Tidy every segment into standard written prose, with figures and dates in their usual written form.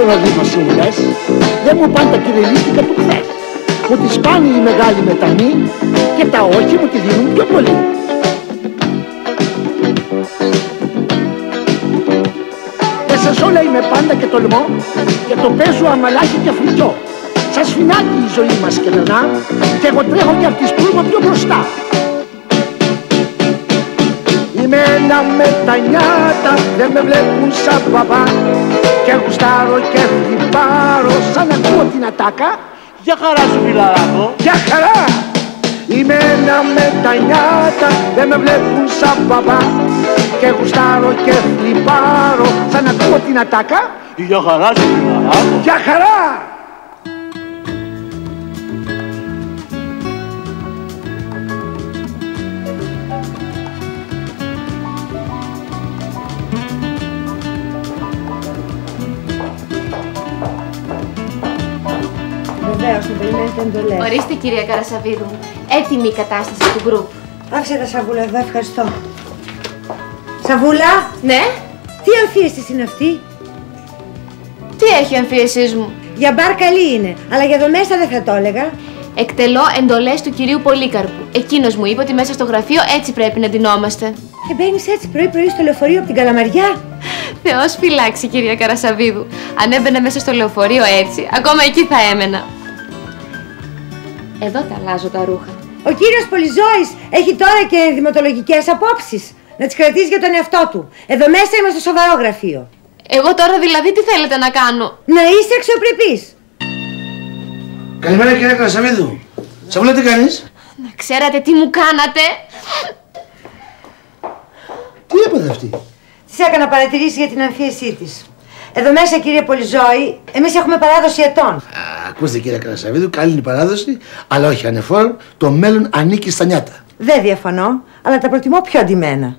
το να δίνω σύμβουλες. Δεν μου πάνε τα κυριλίστικα του χθες. Μου τις πάνε οι μεγάλοι μετανοί και τα όχι μου τη δίνουν πιο πολύ. Μέσα σ' όλα είμαι πάντα και τολμώ και το παίζω αμαλάκι και φρουτιό. Σαν σφινάκι η ζωή μας κερνά και εγώ τρέχω και απ' τη σπρούμα πιο μπροστά. Είμαι ένα μετανιάτα, δεν με βλέπουν σαν μπαμπά και γουστάρω και φλιπάρω σαν να ακούω την ατάκα. Για χαρά σου φιλαράκο. Για χαρά! Είμαι ένα μετανιάτα, δεν με βλέπουν σαν μπαμπά και γουστάρω και φλιπάρω σαν να ακούω την ατάκα. Για χαρά σου φιλαράκο. Για χαρά! Βεβαίως, με περιμένετε εντολές. Ορίστε, κυρία Καρασαβίδου μου. Έτοιμη η κατάσταση του γκρουπ. Άφησε τα Σαβούλα εδώ, ευχαριστώ. Σαβούλα! Ναι, Τι αμφίεσης είναι αυτή? τι έχει αμφίεσής μου? Για μπαρ καλή είναι, αλλά για εδώ μέσα δεν θα το έλεγα. Εκτελώ εντολές του κυρίου Πολύκαρπου. Εκείνος μου είπε ότι μέσα στο γραφείο έτσι πρέπει να ντυνόμαστε. Μπαίνεις έτσι πρωί-πρωί στο λεωφορείο από την Καλαμαριά. Θεός φυλάξει, κυρία Καρασαβίδου. Αν έμπαινα μέσα στο λεωφορείο έτσι, ακόμα εκεί θα έμενα. Εδώ τα αλλάζω τα ρούχα. Ο κύριος Πολυζώης έχει τώρα και ενδυματολογικές απόψεις. Να τις κρατήσει για τον εαυτό του. Εδώ μέσα είμαστε στο σοβαρό γραφείο. Εγώ τώρα δηλαδή τι θέλετε να κάνω? Να είσαι αξιοπρεπής. Καλημέρα κυρία Καρασαβίδου. Σαβούλα, τι κάνεις? Να ξέρατε τι μου κάνατε. Τι έπαθε αυτή? Της έκανα παρατηρήσει για την αμφίεσή της. Εδώ μέσα, κύριε Πολυζώη, εμείς έχουμε παράδοση ετών. Ακούστε κυρία Καρασαβίδου, καλή είναι η παράδοση, αλλά όχι ανεφόρον, το μέλλον ανήκει στα νιάτα. Δεν διαφωνώ, αλλά τα προτιμώ πιο αντιμένα.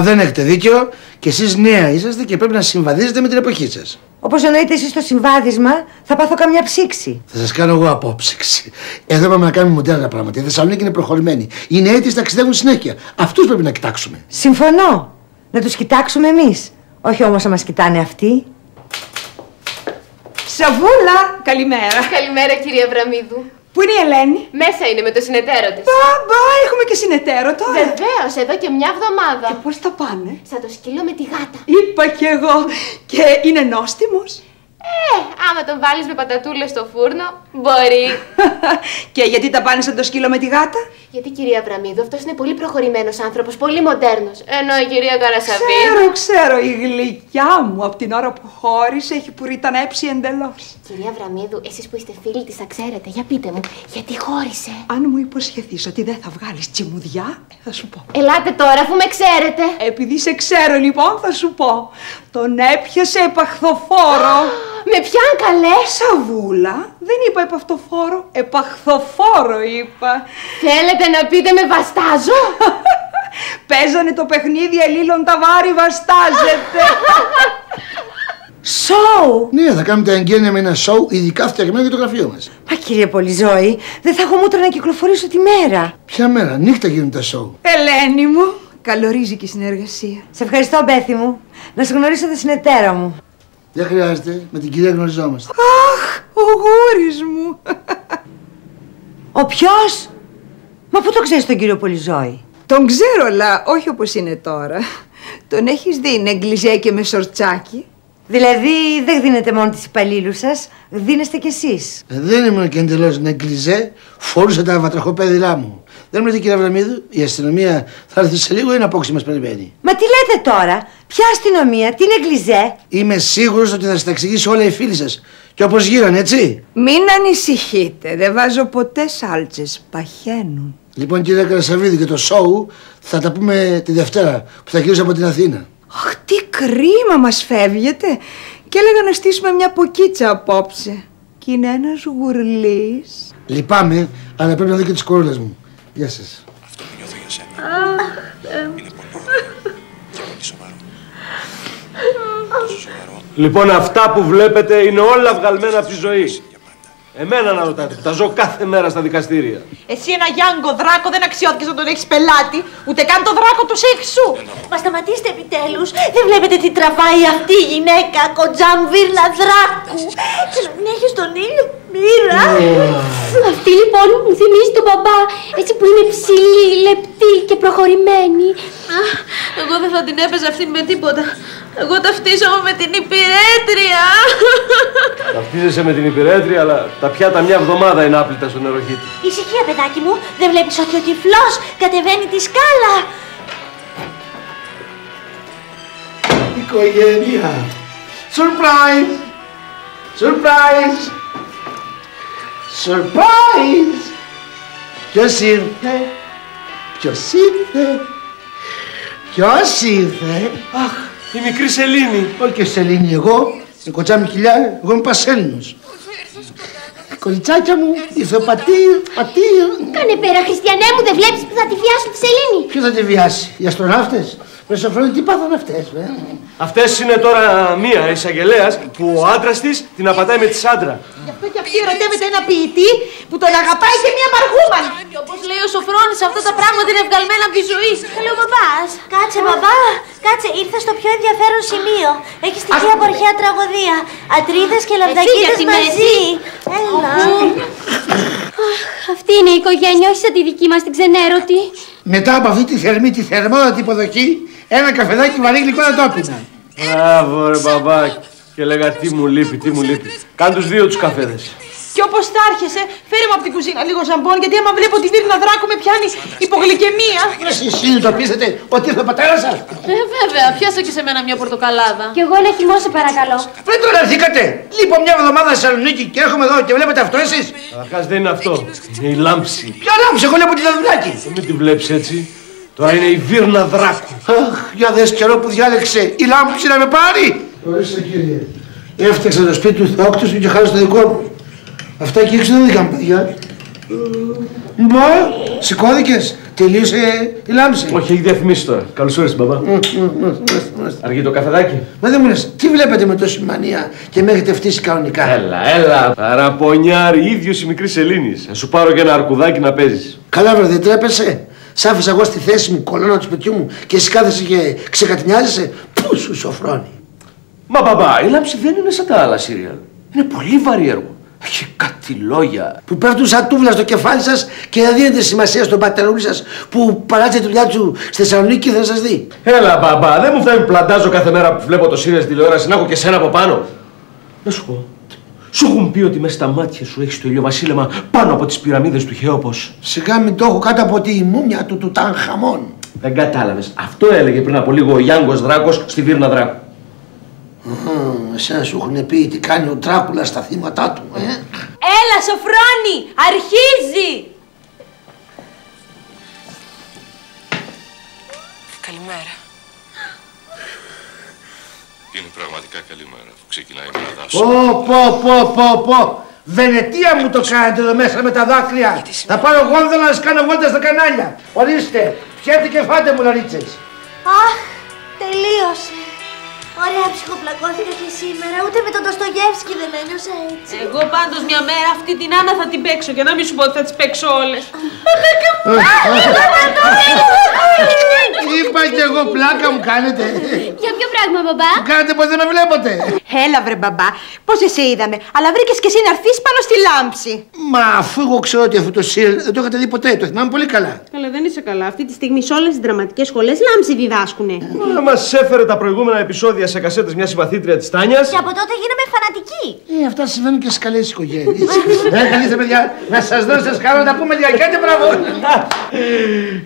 Δεν έχετε δίκιο και εσείς νέα είσαστε και πρέπει να συμβαδίζετε με την εποχή σας. Όπως εννοείτε εσείς το συμβάδισμα, θα πάθω καμιά ψήξη. Θα σας κάνω εγώ απόψυξη. Εδώ πάμε να κάνουμε μοντέρνα πράγματα. Η Θεσσαλονίκη είναι προχωρημένη. Οι νέοι της ταξιδεύουν συνέχεια. Αυτούς πρέπει να κοιτάξουμε. Συμφωνώ. Να τους κοιτάξουμε εμείς. Όχι όμως να μας κοιτάνε αυτοί. Σαβούλα, καλημέρα. Καλημέρα, κυρία Βραμίδου. Πού είναι η Ελένη? Μέσα είναι με το συνεταίρο της. Μπα, έχουμε και συνεταίρο τώρα. Βεβαίως, εδώ και μια εβδομάδα. Και πώς θα πάνε? Σαν το σκύλο με τη γάτα. Είπα κι εγώ. Και είναι νόστιμος? Άμα τον βάλεις με πατατούλες στο φούρνο, μπορεί. Και γιατί τα πάνε σαν το σκύλο με τη γάτα? Γιατί, κυρία Βραμίδου, αυτός είναι πολύ προχωρημένος άνθρωπος, πολύ μοντέρνος. Ενώ η κυρία Καρασαβίδου... Ξέρω, η γλυκιά μου από την ώρα που χώρισε έχει πουριτανέψει εντελώς. Κυρία Βραμίδου, εσείς που είστε φίλοι της θα ξέρετε, για πείτε μου, γιατί χώρισε? Αν μου υποσχεθείς ότι δεν θα βγάλεις τσιμουδιά, θα σου πω. Ελάτε τώρα, αφού με ξέρετε. Επειδή σε ξέρω λοιπόν, θα σου πω. Τον έπιασε επαχθοφόρο. Με πιάν καλέ? Σαβούλα, δεν είπα επαχθοφόρο, επαχθοφόρο είπα. Θέλετε να πείτε με βαστάζω? Παίζανε το παιχνίδι Ελλήλων τα βάρη βαστάζεται. Σοου! Ναι, θα κάνουμε τα εγγένεια με ένα σοου ειδικά φτιαγμένο για το γραφείο μας. Μα κύριε Πολυζώη, δεν θα έχω μούτρο να κυκλοφορήσω τη μέρα. Ποια μέρα, νύχτα γίνουν τα σοου. Ελένη μου, καλορίζει και η συνεργασία. Σε ευχαριστώ, Μπέθη μου. Να σε γνωρίσω το συνεταίρο μου. Δεν χρειάζεται, με την κυρία γνωριζόμαστε. Αχ, ο γούρης μου. Ο ποιος? Μα πού το ξέρεις τον κύριο Πολυζώη? Τον ξέρω, αλλά όχι όπως είναι τώρα. Τον έχεις δει νεγκλιζέ και με σορτσάκι? Δηλαδή δεν δίνετε μόνο τις υπαλλήλους σας, δίνεστε κι εσείς. Δεν ήμουν και εντελώς νεγκλιζέ, φορούσα τα βατραχοπέδιλά μου. Δεν μου λέτε κυρία Βραμίδου, η αστυνομία θα έρθει σε λίγο ή να πω τι μας περιμένει? Μα τι λέτε τώρα, ποια αστυνομία, τι νεγκλιζέ? Είμαι σίγουρος ότι θα σας τα εξηγήσει όλα η φίλη σας. Και όπως γίνανε, έτσι. Μην ανησυχείτε, δεν βάζω ποτέ σάλτσες, παχαίνουν. Λοιπόν κυρία Καρασαβίδη, και το σοου θα τα πούμε τη Δευτέρα που θα γυρίσω από την Αθήνα. Αχ, τι κρίμα μας φεύγετε. Και έλεγα να στήσουμε μια ποκίτσα απόψε. Κι είναι ένας γουρλής. Λυπάμαι, αλλά πρέπει να δω και τις κορούλες μου. Γεια σας. Αυτό που νιώθω για σένα είναι πολύ και πολύ σοβαρό. Τόσο σοβαρό. Λοιπόν, αυτά που βλέπετε είναι όλα βγαλμένα από τη ζωή. Εμένα να ρωτάτε, τα ζω κάθε μέρα στα δικαστήρια. Εσύ ένα Γιάνγκο δράκο δεν αξιώθηκες να τον έχεις πελάτη, ούτε καν το δράκο του έχεις σου. Μα σταματήστε επιτέλους. Δεν βλέπετε τι τραβάει αυτή η γυναίκα, κοντζάμβιρνα δράκου. Και να μην έχει στον ήλιο μοίρα. Αυτή λοιπόν μου θυμίζει τον μπαμπά, έτσι που είναι ψηλή, λεπτή και προχωρημένη. Εγώ δεν θα την έπαιζα αυτήν με τίποτα. Εγώ ταυτίζομαι με την υπηρέτρια. Ταυτίζεσαι με την υπηρέτρια, αλλά τα πιάτα μια εβδομάδα είναι άπλυτα στο νεροχύτη. Ησυχία, παιδάκι μου. Δεν βλέπεις ότι ο τυφλός κατεβαίνει τη σκάλα. Οικογένεια. Surprise! Surprise! Surprise! Ποιος ήρθε? Ποιος ήρθε? Ποιος ήρθε? Αχ, η μικρή Σελήνη. Όχι Σελήνη εγώ, η κοτσά μου κοιλιά, εγώ είμαι Πασέλινος. Κοριτσάκια μου, ήρθε ο πατήρ. Κάνε πέρα, Χριστιανέ μου, δεν βλέπεις που θα τη βιάσουν τη Σελήνη. Ποιο θα τη βιάσει, οι αστροναύτες? Με Σοφρόνη, τι πάθανε αυτές, Αυτές είναι τώρα μία εισαγγελέας που ο άντρας της την απατάει με τη σάντρα. Γι' αυτό και αυτή ερωτεύεται ένα ποιητή που τον αγαπάει και μία μαργούμαν. Και όπως λέει ο Σοφρόνης, αυτά τα πράγματα είναι βγαλμένα από τη ζωή. Καλό μπαμπάς. Κάτσε, μπαμπά. Κάτσε, ήρθε στο πιο ενδιαφέρον σημείο. Έχει στοιχεία από αρχαία τραγωδία. Ατρίδες και λαβδακίδες μαζί. Έλα. Αυτή είναι η οικογένεια, όχι σαν τη δική μας την ξενέρωτη. Μετά από αυτή τη θερμή, τη θερμότατη υποδοχή, ένα καφεδάκι βαρύ γλυκό δεν το έπινα. Μπράβο ρε μπαμπά. Και λέγα τι μου λείπει, τι μου λείπει. Κάν τους δύο τους καφέδες. Και όπως θα άρχεσαι, φέρε μου από την κουζίνα λίγο ζαμπόν, γιατί άμα βλέπω τη βίρνα δράκου με πιάνει υπογλυκαιμία. Εσείς συνειδητοποιήσετε ότι ήρθε ο πατέρας σας? Βέβαια, πιάσα και σε μένα μια πορτοκαλάδα. Κι εγώ ένα χυμό, σε παρακαλώ. Δεν τρελαθήκατε! Λείπω μια εβδομάδα στη Θεσσαλονίκη και έρχομαι εδώ και βλέπετε αυτό εσείς. Καταρχάς δεν είναι αυτό. Είναι η λάμψη. Ποια λάμψη, εγώ βλέπω τη δαδουλάκι. Μην τη βλέπεις έτσι. Τώρα είναι η βίρνα δράκου. Αχ, για δες καιρό που διάλεξε η λάμψη να με πάρει. Ορίστε κύριε. Έφτιαξα το σπίτι του θεόκτου σου και χάρη στο δικό μου. Αυτά εκεί έξω δεν δίκαμε, παιδιά. Μπα, σηκώθηκες. Τελείωσε η λάμψη. Όχι, έχει διαφημίσει τώρα. Καλώς όρισες, μπαμπά. Αργεί το καφεδάκι. Μα δεν μου λες, τι βλέπετε με τόση μανία και με έχετε φτύσει κανονικά. Έλα. Παραπονιάρη, ίδιος η μικρή Σελήνης. Θα σου πάρω και ένα αρκουδάκι να παίζεις. Καλά, βρε, δεν τρέπεσαι. Σ' άφησα εγώ στη θέση μου, κολόνα του σπιτιού μου και εσύ κάθεσαι και ξεκατηνιάζεσαι. Πού σου Σοφρόνη. Μα μπαμπά, η λάμψη δεν είναι σαν τα άλλα σύριαλ. Είναι πολύ βαρύ έργο. Έχει κάτι λόγια που πέφτουν σαν τούβλα στο κεφάλι σας και δεν δίνετε σημασία στον πατερούλη σας που παράτησε τη δουλειά του στη Θεσσαλονίκη και δεν σας δει. Έλα μπαμπά, δεν μου φτάνει που πλαντάζω κάθε μέρα που βλέπω το σύριαλ στη τηλεόραση να έχω και σένα από πάνω. Να σου πω, σου έχουν πει ότι μέσα στα μάτια σου έχεις το ηλιοβασίλεμα πάνω από τις πυραμίδες του Χέοπος? Σιγά μην το έχω κάτω από τη μούμια του Τουτανχαμών. Δεν κατάλαβες. Αυτό έλεγε πριν από λίγο ο Γιάνγκος Δράκος στη Βίρνα Δράκου. Εσένα σου έχουν πει τι κάνει ο Ντράκουλα στα θύματα του, Έλα, Σοφρόνη, αρχίζει! Καλημέρα. Είναι πραγματικά καλημέρα που ξεκινάει με ένα δάσο. Πω. Βενετία μου το κάνετε εδώ μέσα με τα δάκρυα. Θα πάρω γόνδολα να σας κάνω βόλτα στα κανάλια. Ορίστε, πιέτε και φάτε μου λαρίτσες. Αχ, τελείωσε. Ωραία, ψυχοπλακώθηκα και σήμερα. Ούτε με τον Ντοστογεύσκι δεν ένιωσα έτσι. Εγώ πάντως μια μέρα αυτή την Άννα θα την παίξω και να μην σου πω ότι θα τις παίξω όλες. Είπα κι εγώ, πλάκα μου κάνετε. Για ποιο πράγμα, μπαμπά? Μου κάνετε πως δεν με βλέπετε. Έλα βρε μπαμπά, πώς σε είδαμε, αλλά βρήκες και εσύ να έρθεις πάνω στη λάμψη. Μα αφού εγώ ξέρω ότι αυτό το σύριαλ δεν το είχατε δει ποτέ, το θυμάμαι πολύ καλά. Καλά, δεν είσαι καλά. Αυτή τη στιγμή σε όλες τις δραματικές σχολές λάμψη διδάσκουνε. Μας έφερε τα προηγούμενα επεισόδια σε κασέτες μια συμπαθήτρια της Τάνιας. Και από τότε γίναμε φανατικοί. Αυτά συμβαίνουν και στις καλές οικογένειες. Καλήστε παιδιά, να σας δώσω σας κάνω να τα πούμε λιγάκι, μπράβο.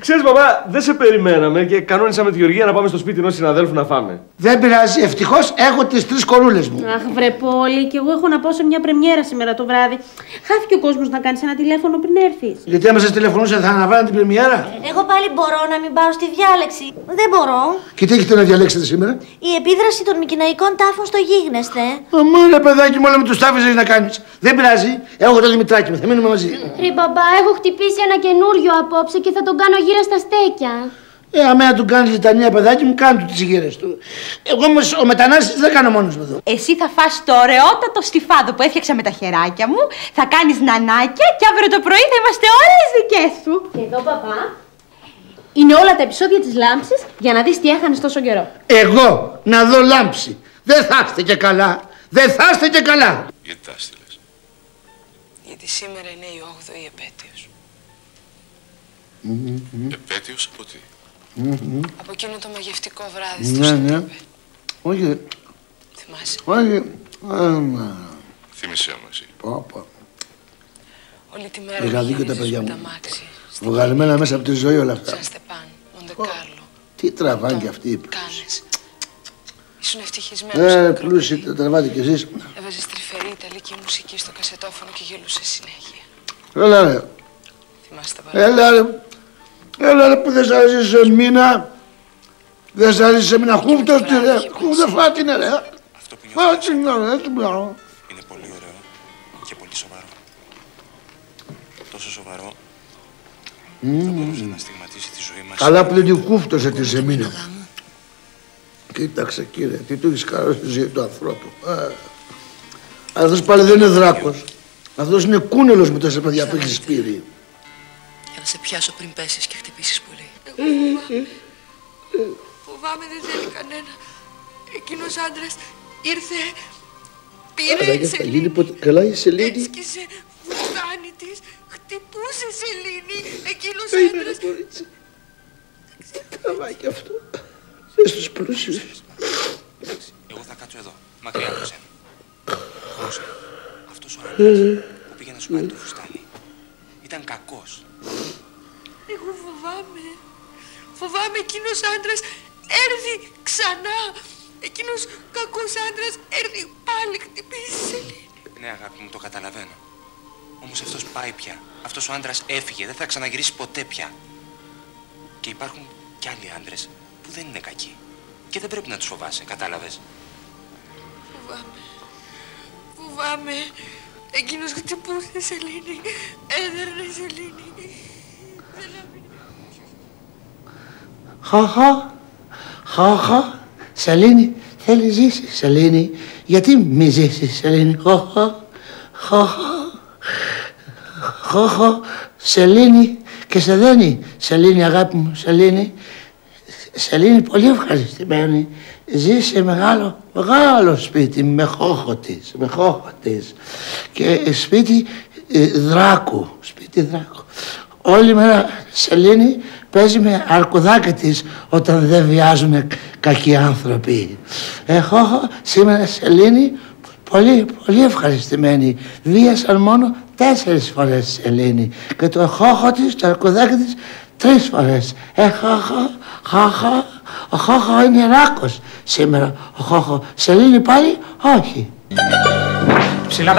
Ξέρεις μπαμπά, δεν σε περιμέναμε και κανόνισα με τη Γεωργία να πάμε στο σπίτι ενός συναδέλφου να φάμε. Δεν πειράζει, ευτυχώς έχω τις 3 κορούλες μου. Αχ, βρε Πόλη, και εγώ έχω να πάω σε μια πρεμιέρα σήμερα το βράδυ. Χάθηκε ο κόσμος να κάνεις ένα τηλέφωνο πριν έρθεις. Γιατί άμα σας τηλεφωνούσα θα αναβάλω την πρεμιέρα. Εγώ πάλι μπορώ να μην πάω στη διάλεξη. Δεν μπορώ. Και τι έχετε να διαλέξετε σήμερα? Η επίδραση των μικηναϊκών τάφων στο γίγνεσθε. Αμάρα παιδάκι μου, όλα με τους τάφες να κάνεις. Δεν πειράζει, έχω το Δημητράκι μου, θα μείνουμε μαζί. Ρε μπαμπά, έχω χτυπήσει ένα καινούριο απόψε και θα τον κάνω γύρω στα στέκια. Αμένα του κάνει λιτανία, παιδάκι μου, κάνει του τις γύρες του. Εγώ όμως ο μετανάστης δεν κάνω μόνος μου εδώ. Εσύ θα φας το ωραιότατο στιφάδο που έφτιαξα με τα χεράκια μου, θα κάνεις νανάκια και αύριο το πρωί θα είμαστε όλες δικές σου. Και εδώ, παπά, είναι όλα τα επεισόδια της Λάμψης για να δεις τι έχανες τόσο καιρό. Εγώ να δω Λάμψη. Δεν θα είστε και καλά. Δεν θα είστε και καλά. Γιατί τα έστειλες? Γιατί σήμερα είναι η 8η επέτειος. Επέτειος από τι? Από εκείνο το μαγευτικό βράδυ Ναι, στο ναι. Σεπτέμβρη. Όχι. Θυμάσαι? Όχι. Θύμισέ μου εσύ. Όλη τη μέρα Είχα δίκιο τα γύριζες παιδιά με μου. τα μάξι. Βγαλμένα μέσα από τη ζωή όλα αυτά. Σαν Στεπάν, Μοντεκάρλο. Τι τραβάνε κι αυτοί οι πλούσιοι. Κάνες. Ήσουν ευτυχισμένος. Πλούσιοι τα τραβάτε κι εσείς. Έβαζες τρυφερή ιταλική μουσική στο κασετόφωνο και γελούσες συνέχεια. Έλα ρε. Θυμάσαι τα παράδειγμα? Έλα ρε που δεν σ' αρέσει σε μήνα. Δεν σ' αρέσει σε μήνα. Χούφτος τι ρε. Χούφτος φάτη είναι ρε. Φάτη είναι ρε. Δεν του μιλάω. Είναι πολύ ωραίο και πολύ σοβαρό. Τόσο σοβαρό θα μπορούσε να στιγματίσει τη ζωή μας. Καλά που δεν την κούφτωσε τη ζεμίνα. Κοίταξε κύριε, τι του έχεις κάνει στη ζωή του ανθρώπου. Αυτός πάλι δεν είναι δράκος. Αυτός είναι κούνελος με τόσα παιδιά που έχει σπείρει. Για να σε πιάσω πριν πέσεις και χτυπήσεις πολύ. Φοβάμαι δεν θέλει κανένα. Εκείνος άντρας ήρθε, πήρε η Σελήνη. Καλά η Σελήνη. Έσκησε βουστάνι της, χτυπούσε Σελήνη. Εκείνος άντρας. Τι τραβάει κι αυτό. Θες τους πλούσιους. Εγώ θα κάτσω εδώ, μακριά από σένα. Ρώσα, αυτός ο άντρας που πήγε να σου πάρει το φουστάνι ήταν κακός. Εγώ φοβάμαι. Φοβάμαι εκείνος άντρας έρθει ξανά. Εκείνος κακός άντρας έρθει πάλι χτυπήσει Σελήνη. Ναι αγάπη μου, το καταλαβαίνω. Όμως αυτός πάει πια. Αυτός ο άντρας έφυγε, δεν θα ξαναγυρίσει ποτέ πια. Και υπάρχουν κι άλλοι άντρες που δεν είναι κακοί. Και δεν πρέπει να τους φοβάσαι, κατάλαβες? Φοβάμαι. Φοβάμαι. Εκείνος χτυπούσε Σελήνη. Έδερνε Σελήνη. Χαχα. Σελήνη, θέλει ζήσει, Σελήνη. Γιατί μη ζήσεις, Σελήνη. Χαχα. Σελήνη και σε δένει. Σελήνη, αγάπη μου, Σελήνη. Σελήνη, πολύ ευχαριστημένη. Ζει σε μεγάλο σπίτι με χώχο της. Και σπίτι δράκου. Όλη μέρα Σελήνη παίζει με αρκουδάκια της όταν δεν βιάζουν κακοί άνθρωποι. Σήμερα Σελήνη πολύ ευχαριστημένη. Βίασαν μόνο 4 φορές Σελήνη και το χώχο της, το αρκουδάκι της 3 φορές. Ο χώχο είναι ράκος σήμερα. Ο χώχο Σελήνη πάλι όχι. Ψηλά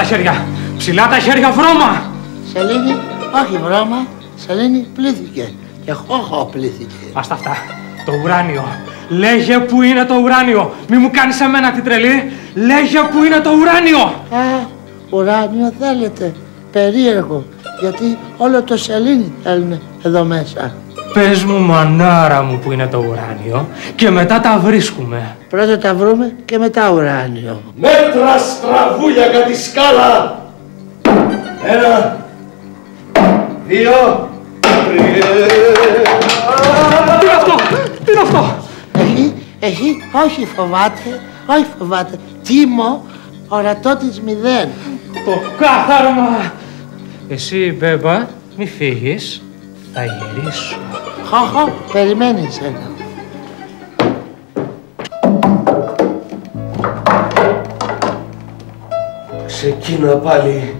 τα χέρια, βρώμα! Σελήνη, όχι βρώμα. Σελήνη πλήθηκε και χώχο πλήθηκε. Άστα αυτά. Το ουράνιο. Λέγε που είναι το ουράνιο. Μη μου κάνεις εμένα την τρελή. Λέγε που είναι το ουράνιο. Ουράνιο θέλετε. Περίεργο. Γιατί όλο το Σελήνη θέλουν εδώ μέσα. Πες μου μανάρα μου που είναι το ουράνιο και μετά τα βρίσκουμε. Πρώτα τα βρούμε και μετά ουράνιο. Μέτρα στραβούλια κατά τη σκάλα. 1, 2, 3. Τι είναι αυτό? Έχει, όχι φοβάται. Τίμο, ορατό της 0. Το κάθαρμα. Εσύ, Μπέμπα, μη φύγεις. Θα γυρίσω. Χώχο, περιμένει εσένα. Ξεκίνα πάλι.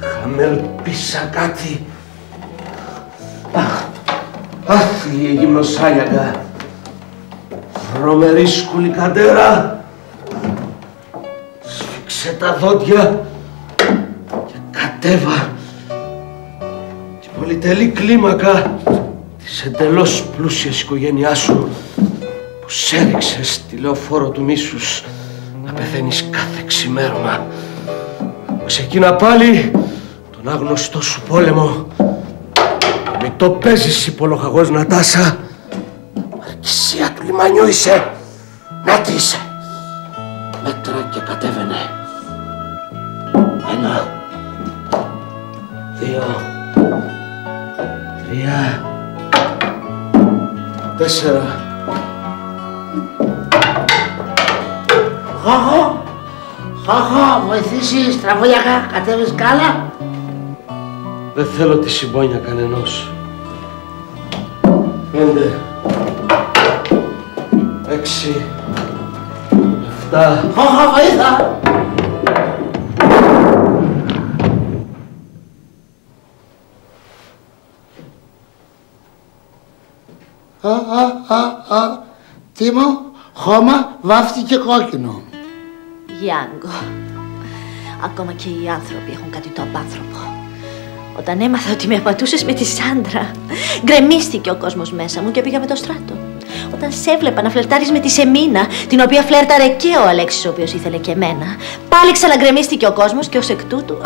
Χαμελπίσα κάτι. Αχ, η γυμνοσάλιακα. Βρωμερή σκουλικαντέρα. Σφίξε τα δόντια και κατέβα την πολυτελή κλίμακα της εντελώς πλούσιας οικογένειάς σου που σ' έριξε στη λεωφόρο του μίσους να πεθαίνεις κάθε ξημέρωμα. Ξεκίνα πάλι τον άγνωστό σου πόλεμο και μην το παίζεις υπολοχαγός Νατάσα Ξία του λιμανιού είσαι. Να τι είσαι. Μέτρα και κατέβαινε. 1, 2, 3, 4. Χάχο, βοηθήσεις, τραβούλιακα, κατέβεις κάλα. Δεν θέλω τη συμπόνια κανενός. 5, 6, 7. Χάχο, βοήθα. Τίμο, χώμα βάφτηκε κόκκινο. Γιάνγκο, ακόμα και οι άνθρωποι έχουν κάτι το απάνθρωπο. Όταν έμαθα ότι με απατούσες με τη Σάντρα, γκρεμίστηκε ο κόσμος μέσα μου και πήγα με το στράτο. Όταν σε έβλεπα να φλερτάρεις με τη Σεμίνα, την οποία φλέρταρε και ο Αλέξης, ο οποίος ήθελε και εμένα, πάλι ξαναγκρεμίστηκε ο κόσμος και ως εκ τούτου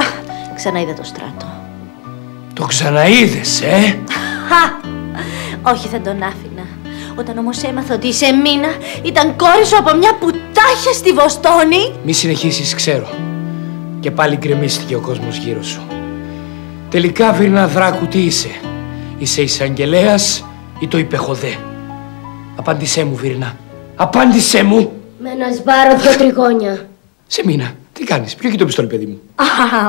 ξαναείδα το στράτο. Το ξαναείδες, Όχι, δεν τον άφηνα. Όταν όμως έμαθα ότι η Σεμίνα ήταν κόρη σου από μια πουτάχια στη Βοστόνη. Μη συνεχίσεις, ξέρω. Και πάλι γκρεμίστηκε ο κόσμος γύρω σου. Τελικά, Βίρνα Δράκου, τι είσαι? Είσαι εισαγγελέας ή το υπεχοδέ? Απάντησέ μου, Βίρνα. Απάντησέ μου! Με ένα σβάρο 2 τριγώνια. Σεμίνα, τι κάνεις? Ποιο έχει το πιστόλι, παιδί μου?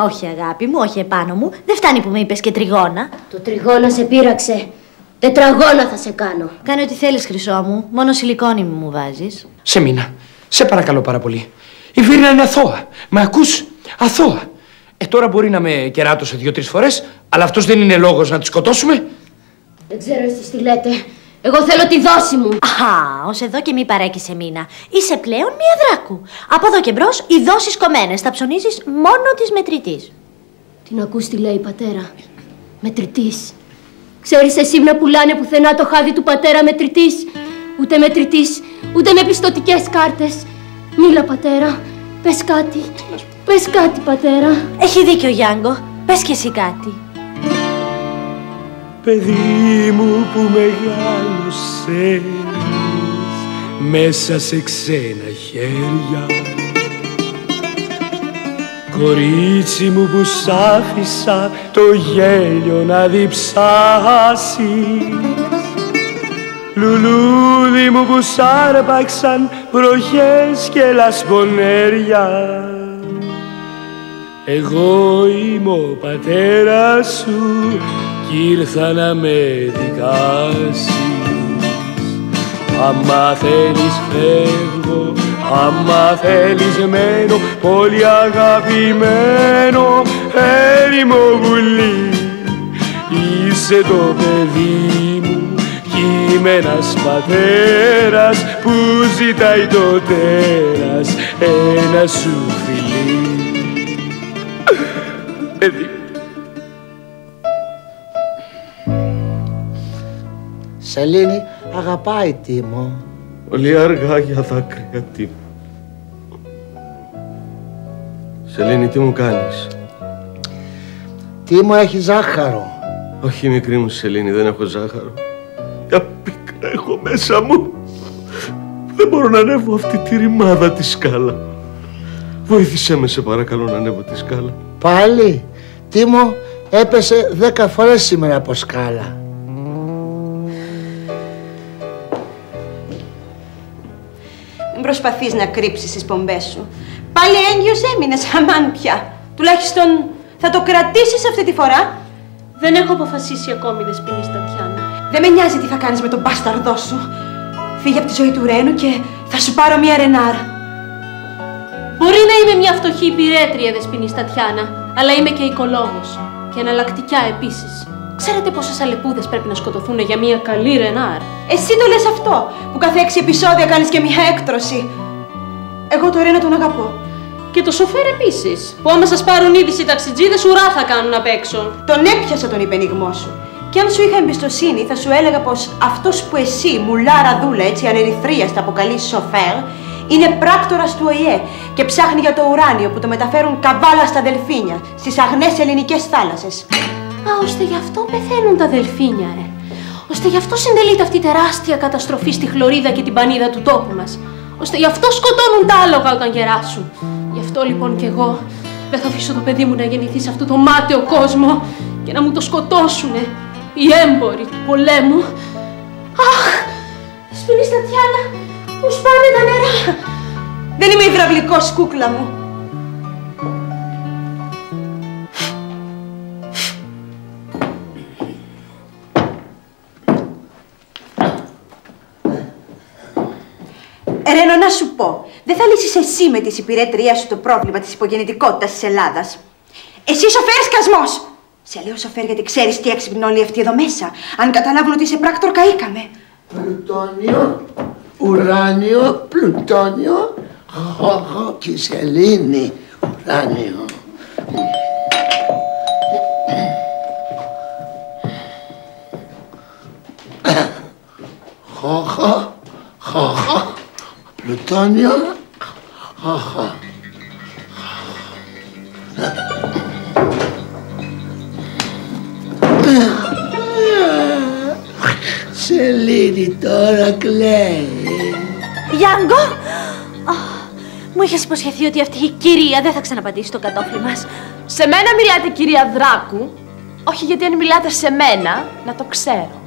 Όχι, αγάπη μου, όχι επάνω μου. Δεν φτάνει που με είπες και τριγώνα. Το τριγώνα σε πείραξε. Τετραγώνα θα σε κάνω. Κάνε ό,τι θέλεις, χρυσό μου. Μόνο σιλικόνη μου βάζεις. Σεμίνα, σε παρακαλώ πάρα πολύ. Η Βίρνα είναι αθώα. Μα ακούς? Αθώα. Τώρα μπορεί να με κεράτωσε 2-3 φορές, αλλά αυτός δεν είναι λόγος να τη σκοτώσουμε. Δεν ξέρω εσείς τι λέτε. Εγώ θέλω τη δόση μου. Ως εδώ και μη παρέκει, Μίνα. Είσαι πλέον μία Δράκου. Από εδώ και μπρος οι δόσεις κομμένες. Θα ψωνίζεις μόνο της μετρητής. Την ακούς τι λέει, πατέρα? Μετρητής. Ξέρεις εσύ να πουλάνε πουθενά το χάδι του πατέρα μετρητής? Ούτε μετρητής, ούτε με πιστωτικές κάρτες. Μίλα, πατέρα. Πες κάτι. Πες κάτι, πατέρα. Έχει δίκιο, Γιάνγκο. Πες κι εσύ κάτι. Παιδί μου που μεγάλωσες μέσα σε ξένα χέρια, κορίτσι μου που σ' άφησα το γέλιο να διψάσεις, λουλούδι μου που σ' άρπαξαν βροχές και λασπονέρια, εγώ είμαι ο πατέρας σου κι ήρθα να με δικάσεις. Άμα θέλεις φεύγω, άμα θέλεις μένω, πολύ αγαπημένο έρημο βουλή. Είσαι το παιδί μου κι είμαι ένας πατέρας που ζητάει το τέρας ένα σου φιλί. Παιδί. Σελήνη αγαπάει Τίμο. Πολύ αργά για δάκρυα, Τίμο. Σελήνη, τι μου κάνεις? Τίμο, έχει ζάχαρο. Όχι, μικρή μου Σελήνη, δεν έχω ζάχαρο. Μια πίκρα έχω μέσα μου. Δεν μπορώ να ανέβω αυτή τη ρημάδα τη σκάλα. Βοήθησέ με, σε παρακαλώ, να ανέβω τη σκάλα. Πάλι? Τίμο, έπεσε 10 φορές σήμερα από σκάλα. Μην προσπαθείς να κρύψεις τις πομπές σου. Πάλι έγκυος έμεινες, αμάν πια. Τουλάχιστον θα το κρατήσεις αυτή τη φορά. Δεν έχω αποφασίσει ακόμη, Δεσποινής Τατιάνα. Δεν με νοιάζει τι θα κάνεις με τον μπάσταρδό σου. Φύγε από τη ζωή του Ρένου και θα σου πάρω μια Ρενάρα. Μπορεί να είμαι μια φτωχή υπηρέτρια, Δεσποινής Τατιάνα, αλλά είμαι και οικολόγος. Και εναλλακτικά επίσης. Ξέρετε πόσες αλεπούδες πρέπει να σκοτωθούν για μια καλή Ρενάρ? Εσύ το λες αυτό, που κάθε 6 επεισόδια κάνεις και μια έκτρωση. Εγώ το Ρένα τον αγαπώ. Και το σοφέρ επίσης, που άμα σας πάρουν είδηση οι ταξιτζίδες, ουρά θα κάνουν απ' έξω. Τον έπιασα τον υπενιγμό σου. Και αν σου είχα εμπιστοσύνη, θα σου έλεγα πως αυτός που εσύ, μουλάρα δούλα, έτσι ανερυθρίαστα αποκαλείς σοφέρ, είναι πράκτορας του ΟΗΕ και ψάχνει για το ουράνιο που το μεταφέρουν καβάλα στα δελφίνια, στις αγνές ελληνικές θάλασσες. Α, ώστε γι' αυτό πεθαίνουν τα δελφίνια, Ο ώστε γι' αυτό συντελείται αυτή η τεράστια καταστροφή στη χλωρίδα και την πανίδα του τόπου μας. Ώστε γι' αυτό σκοτώνουν τα άλογα όταν γεράσουν. Γι' αυτό λοιπόν κι εγώ δεν θα αφήσω το παιδί μου να γεννηθεί σε αυτό το μάταιο κόσμο και να μου το σκοτώσουνε οι έμποροι του πολέμου. Αχ, Σπινής Τατιάνα, μου σπάνε τα νερά. Δεν είμαι υδραυλικός, κούκλα μου. Ρένο, να σου πω, δεν θα λύσεις εσύ με τη συμπειρέτριά σου το πρόβλημα της υπογεννητικότητας της Ελλάδας. Εσύ σοφέρ σκασμός. Σε λέω σοφέρ γιατί ξέρεις τι έξυπνοι όλοι αυτοί εδώ μέσα. Αν καταλάβουν ότι είσαι πράκτορ, καήκαμε. Πλουτόνιο, ουράνιο, πλουτόνιο, χώχο και σελήνη, ουράνιο. Χώχο, χώχο, πλουτόνιο, χώχο. Σελήνη τώρα κλαίει. Γιάνγκο! Μου είχες υποσχεθεί ότι αυτή η κυρία δεν θα ξαναπαντήσει το κατόφλι μας. Σε μένα μιλάτε, κυρία Δράκου. Όχι, γιατί αν μιλάτε σε μένα, να το ξέρω.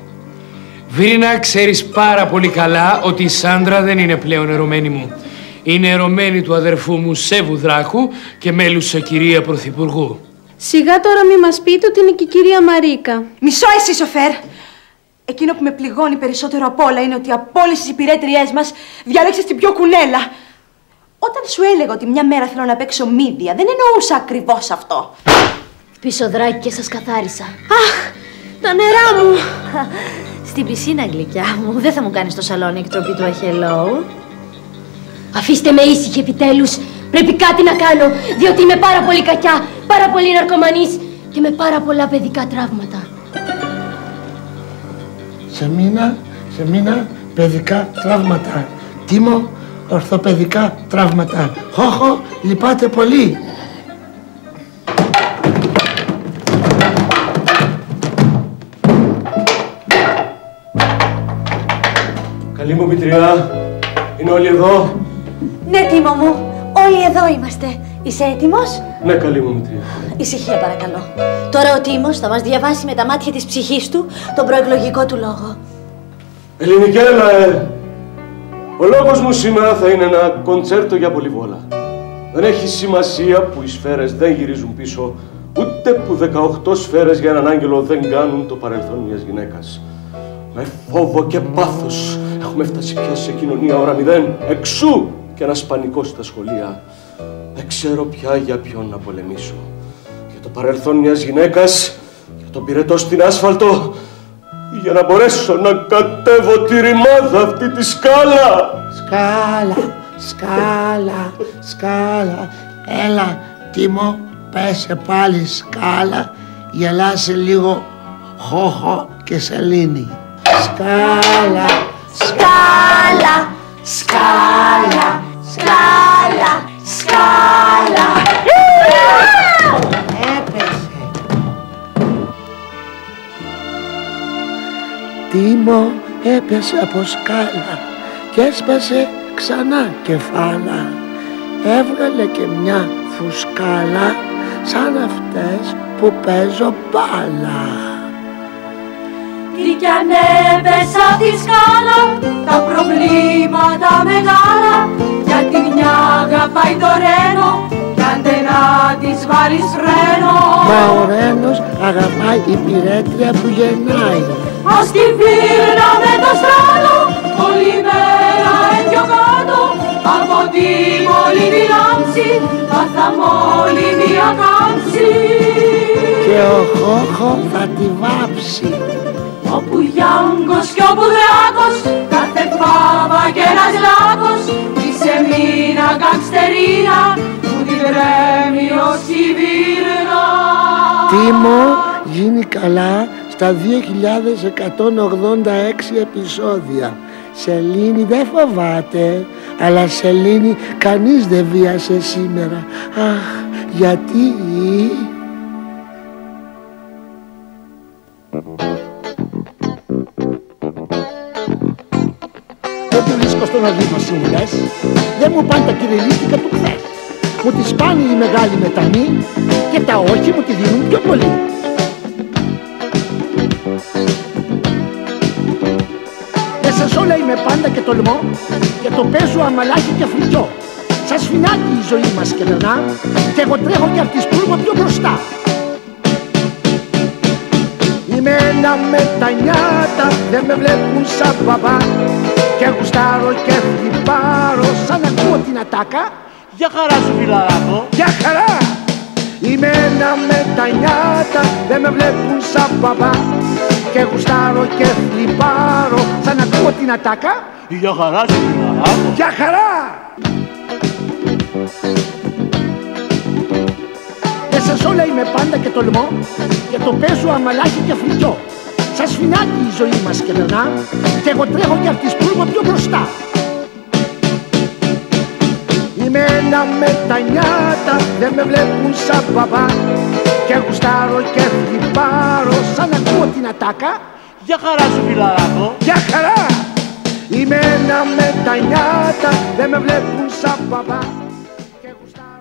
Βίρινα, ξέρεις πάρα πολύ καλά ότι η Σάντρα δεν είναι πλέον ερωμένη μου. Είναι ερωμένη του αδερφού μου Σέβου Δράκου και μέλουσα κυρία Πρωθυπουργού. Σιγά τώρα μη μας πείτε ότι είναι και η κυρία Μαρίκα. Μισό εσύ, σοφέρ. Εκείνο που με πληγώνει περισσότερο απ' όλα είναι ότι από όλες τις υπηρέτριές μας διάλεξες την πιο κουνέλα. Όταν σου έλεγα ότι μια μέρα θέλω να παίξω μύδια, δεν εννοούσα ακριβώς αυτό. Πίσω, Δράκη, και σας καθάρισα. Αχ, τα νερά μου! Στην πισίνα, γλυκιά μου. Δεν θα μου κάνεις στο σαλόνι εκτροπή του αχελόου. Αφήστε με ήσυχη επιτέλους. Πρέπει κάτι να κάνω, διότι είμαι πάρα πολύ κακιά, πάρα πολύ ναρκωμανής και με πάρα πολλά παιδικά τραύματα. Σε μήνα παιδικά τραύματα. Τίμο, ορθοπαιδικά τραύματα. Χώχο, λυπάται πολύ. Καλή μου μητριά, είναι όλοι εδώ? Ναι, Τίμο μου, όλοι εδώ είμαστε. Είσαι έτοιμος? Ναι, καλή μου μητριά. Ησυχία παρακαλώ. Τώρα ο Τίμος θα μας διαβάσει με τα μάτια της ψυχής του τον προεκλογικό του λόγο. Ελληνικέλα, ο λόγος μου σήμερα θα είναι ένα κοντσέρτο για πολυβόλα. Δεν έχει σημασία που οι σφαίρες δεν γυρίζουν πίσω, ούτε που 18 σφαίρες για έναν άγγελο δεν κάνουν το παρελθόν μιας γυναίκας. Με φόβο και πάθος έχουμε φτάσει πια σε κοινωνία ώρα 0, εξού και ένας πανικός στα σχολεία. Δεν ξέρω πια για ποιον να πολεμήσω. Για το παρελθόν μιας γυναίκας, για τον πυρετό στην άσφαλτο, ή για να μπορέσω να κατέβω τη ρημάδα αυτή τη σκάλα. Σκάλα. Έλα, Τίμο, πέσε πάλι σκάλα, γελάσε λίγο χώχο και σελήνη. Σκάλα. Έπεσε. Τίμο έπεσε από σκάλα και έσπασε ξανά κεφάλα. Έβγαλε και μια φουσκάλα σαν αυτές που παίζω μπάλα. Τι κι αν έπεσα απ' τη σκάλα, τα προβλήματα μεγάλα, γιατί μια αγαπάει το Ρένο, κι αν δεν να της βάλεις φρένο. Μα ο Ρένος αγαπάει η πυρέτρια που γεννάει. Ας τη φύρνα με το στράτο, όλη μέρα έτιο κάτω, από τη μόλι τη λάμψη, θα μόλι μια κάμψη. Και ο Χώχο θα τη βάψει. Όπου Γιάνγκος κι όπου Δράκος, κάθε φάβα και ένας λάκκος, είσαι μήνα γκαγκστερίνα, που την τρέμει ως η βίρνα. Τίμο, γίνει καλά στα 2.186 επεισόδια. Σελήνη δεν φοβάται, αλλά Σελήνη κανείς δεν βίασε σήμερα. Αχ, γιατί... να δίνω συμβουλές, δεν μου πάνε τα κυριλίστικα του χθες. Μου τις πάνε οι μεγάλοι μετανοί και τα όχι μου τη δίνουν πιο πολύ. Μέσα σ' όλα είμαι πάντα και τολμώ και το παίζω αμαλάκι και φρικιό. Σαν σφινάκι η ζωή μας κερνά και εγώ τρέχω και απ' τη σπούλμα πιο μπροστά. Είμαι ένα μετανιάτα, δεν με βλέπουν σαν μπαμπά και γουστάρω και φλιπάρω σαν να ακούω την ατάκα. Για χαρά σου φιλαράκο. Για χαρά! Είμαι ένα μετανιάτα, δεν με βλέπουν σαν μπαμπά και γουστάρω και φλιπάρω σαν να ακούω την ατάκα. Για χαρά σου φιλαράκο. Για χαρά! Μέσα σ' όλα είμαι πάντα και τολμώ και το παίζω αμαλάκι και φρικιό. Σαν σφινάκι η ζωή μας κερνά και εγώ τρέχω και απ' τη σπούλμα πιο μπροστά. Είμαι ένα μετανιάτα, δεν με βλέπουν σαν μπαμπά και γουστάρω και φλιπάρω σαν να ακούω την ατάκα. Για χαρά σου φιλαράκο. Για χαρά! Είμαι ένα μετανιάτα, δεν με βλέπουν σαν μπαμπά και γουστάρω.